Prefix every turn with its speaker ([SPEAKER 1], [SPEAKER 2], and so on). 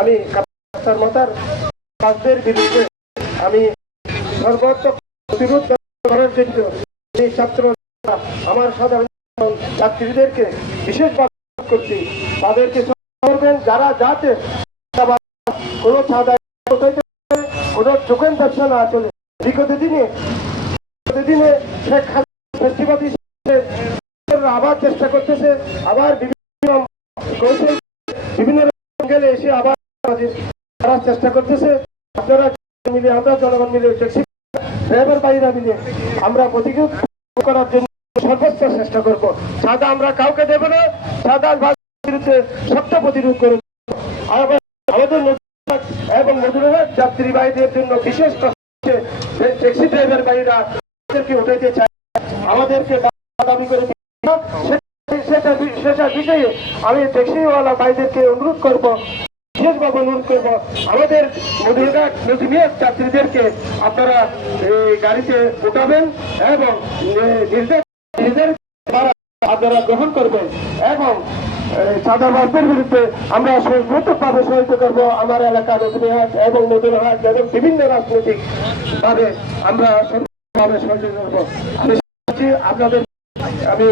[SPEAKER 1] আমি মাতার কাজদের বিরুদ্ধে আমি প্রতিরোধ করার জন্য এই ছাত্র আমার সাধারণ করছি। তাদেরকে করবেন যারা যাতে কোনো কোনো চোখের ব্যবসা না চলে। বিগত দিনে দিনে শেখ আবার চেষ্টা করতেছে, আবার বিভিন্ন কৌশল। বিভিন্ন গেলে এসে আবার করার চেষ্টা করতেছে। আপনারা মিলে, আমরা জনগণ মিলে ড্রাইভার ভাইরা মিলে আমরা প্রতিরোধ করার জন্য সর্বোচ্চ চেষ্টা করব। সাদা আমরা কাউকে দেব না, সাদা বিরুদ্ধে সত্য প্রতিরোধ করে আমাদের এবং মধুরহাট যাত্রী ভাইদের জন্য বিশেষ ট্যাক্সি ড্রাইভার আমাদেরকে উঠাইতে চায়। আমাদেরকে দাবি করে সেটা সেটা বিষয়ে আমি ট্যাক্সিওয়ালা ভাইদেরকে অনুরোধ করব, বিশেষভাবে অনুরোধ করব, আমাদের মধুরঘাট নদীমিয়ার যাত্রীদেরকে আপনারা গাড়িতে উঠাবেন এবং আপনারা গ্রহণ করবেন এবং সাদাবাসদের বিরুদ্ধে আমরা সর্বোচ্চভাবে সহযোগিতা করব আমার এলাকা নতুনহাট এবং নতুনহাট এবং বিভিন্ন রাজনৈতিক ভাবে আমরা সহযোগিতা করব। আমি আপনাদের আমি